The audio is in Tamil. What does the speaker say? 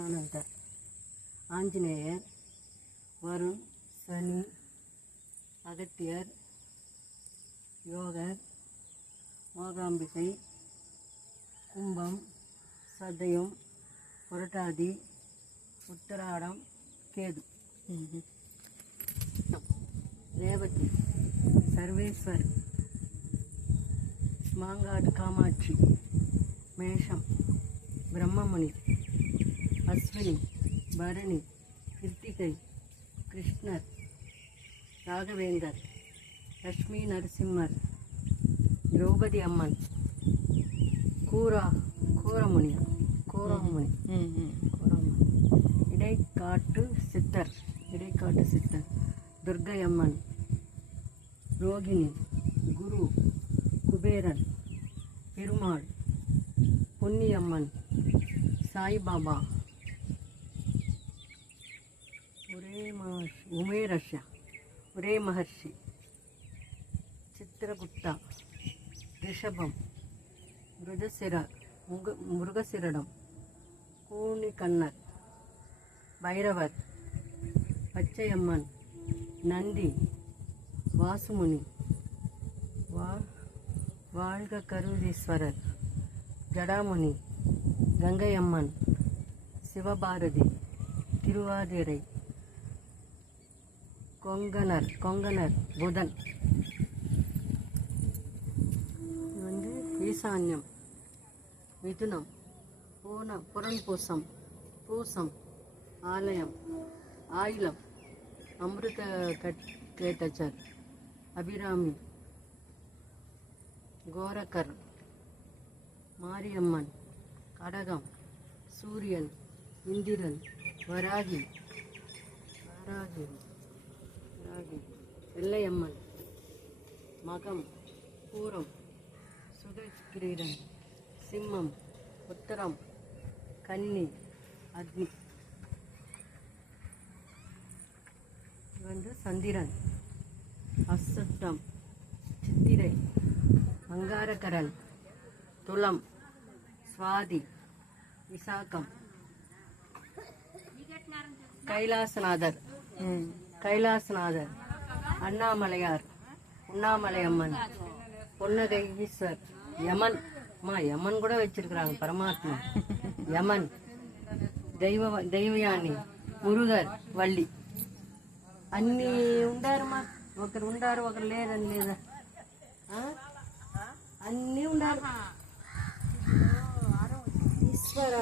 ஆனந்தர், ஆஞ்சநேயர், வருண், சனி, அகத்தியர், யோகர், மோகாம்பிகை, கும்பம், சதயம், புரட்டாதி, உத்தராடம், கேது. ரேவதி, சர்வேஸ்வர், மாங்காடு காமாட்சி, மேஷம், பிரம்மமணி, அஸ்வினி, பரணி, கிருத்திகை, கிருஷ்ணர், ராகவேந்தர், லக்ஷ்மி நரசிம்மர், திரௌபதி அம்மன், கோரமுனி, இடைக்காட்டு சித்தர், துர்கை அம்மன், ரோகிணி, குரு, குபேரன், பெருமாள், பொன்னியம்மன், சாய்பாபா, ஒரே மகர்ஷி, சித்திரகுப்தா, ரிஷபம், முருகசிரடம், கூனிக்கண்ணர், பைரவர், பச்சையம்மன், நந்தி, வாசுமுனி, வாழ்க கருதீஸ்வரர், ஜடாமுனி, கங்கையம்மன், சிவபாரதி, திருவாதிரை, கொங்கணர், புதன். இது ஈசான்யம், மிதுனம், புறன்பூசம், பூசம், ஆலயம், ஆயிலம், அமிர்த கேட்டச்சர், அபிராமி, கோரக்கர், மாரியம்மன், கடகம், சூரியன், இந்திரன், வராகி, வெள்ளையம்மன், மகம், பூரம், சுககிரீடன், சிம்மம், உத்தரம், கன்னி, அக்னி. சந்திரன், அசுத்தம், சித்திரை, அங்காரகரன், துலம், சுவாதி, விசாகம், கைலாசநாதர், அண்ணாமலையார், உண்ணாமலையம்மன், பொன்னகை ஈஸ்வர், யமன். யமன் கூட வச்சிருக்கிறாங்க, பரமாத்மா, யமன், தெய்வயானி, முருகர், వల్లి అన్నీ ఉండారమ్మా. ఒకరు ఉండారు, ఒకరు లేదని లేదా, అన్నీ ఉండారు. ఈశ్వర